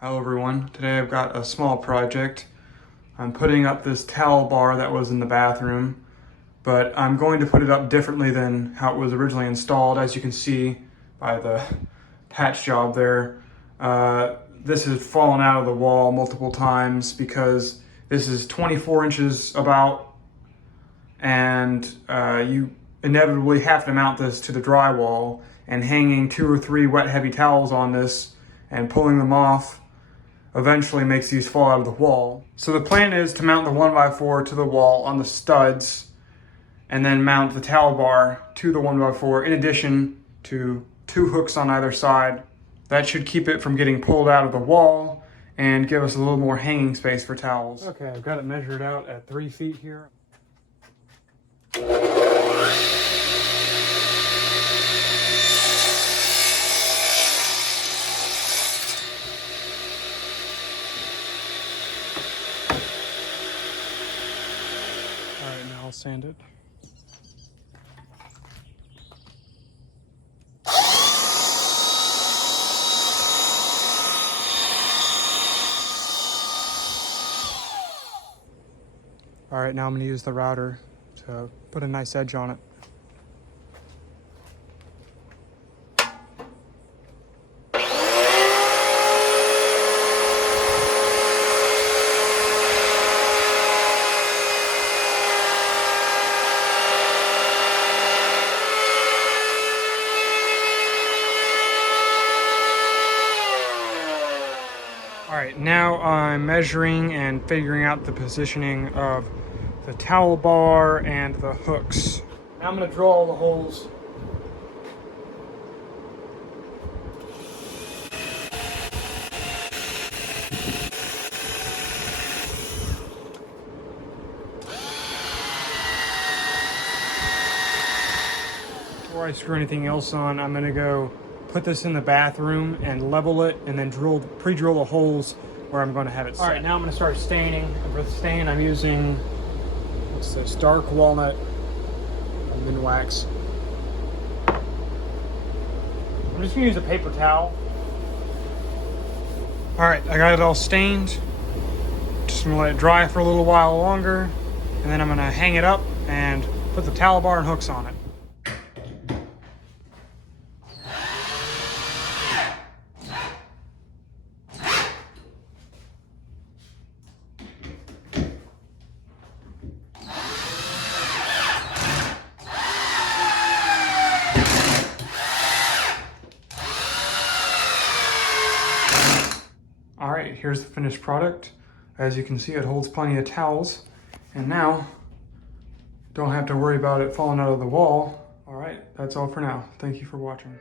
Hello everyone, today I've got a small project. I'm putting up this towel bar that was in the bathroom, but I'm going to put it up differently than how it was originally installed. As you can see by the patch job there, this has fallen out of the wall multiple times because this is 24 inches about, and you inevitably have to mount this to the drywall, and hanging 2 or 3 wet heavy towels on this and pulling them off eventually makes these fall out of the wall. So the plan is to mount the 1x4 to the wall on the studs and then mount the towel bar to the 1x4 in addition to 2 hooks on either side. That should keep it from getting pulled out of the wall and give us a little more hanging space for towels. Okay, I've got it measured out at 3 feet here. Alright, now I'll sand it. Alright, now I'm going to use the router to put a nice edge on it. Alright, now I'm measuring and figuring out the positioning of the towel bar and the hooks. Now I'm going to drill all the holes. Before I screw anything else on, I'm going to go put this in the bathroom and level it and then pre-drill the holes where I'm going to have it set. Alright, now I'm going to start staining. And for the stain, I'm using, what's this, dark walnut Minwax. I'm just going to use a paper towel. Alright, I got it all stained. Just going to let it dry for a little while longer, and then I'm going to hang it up and put the towel bar and hooks on it. Alright, here's the finished product. As you can see, it holds plenty of towels. And now, don't have to worry about it falling out of the wall. Alright, that's all for now. Thank you for watching.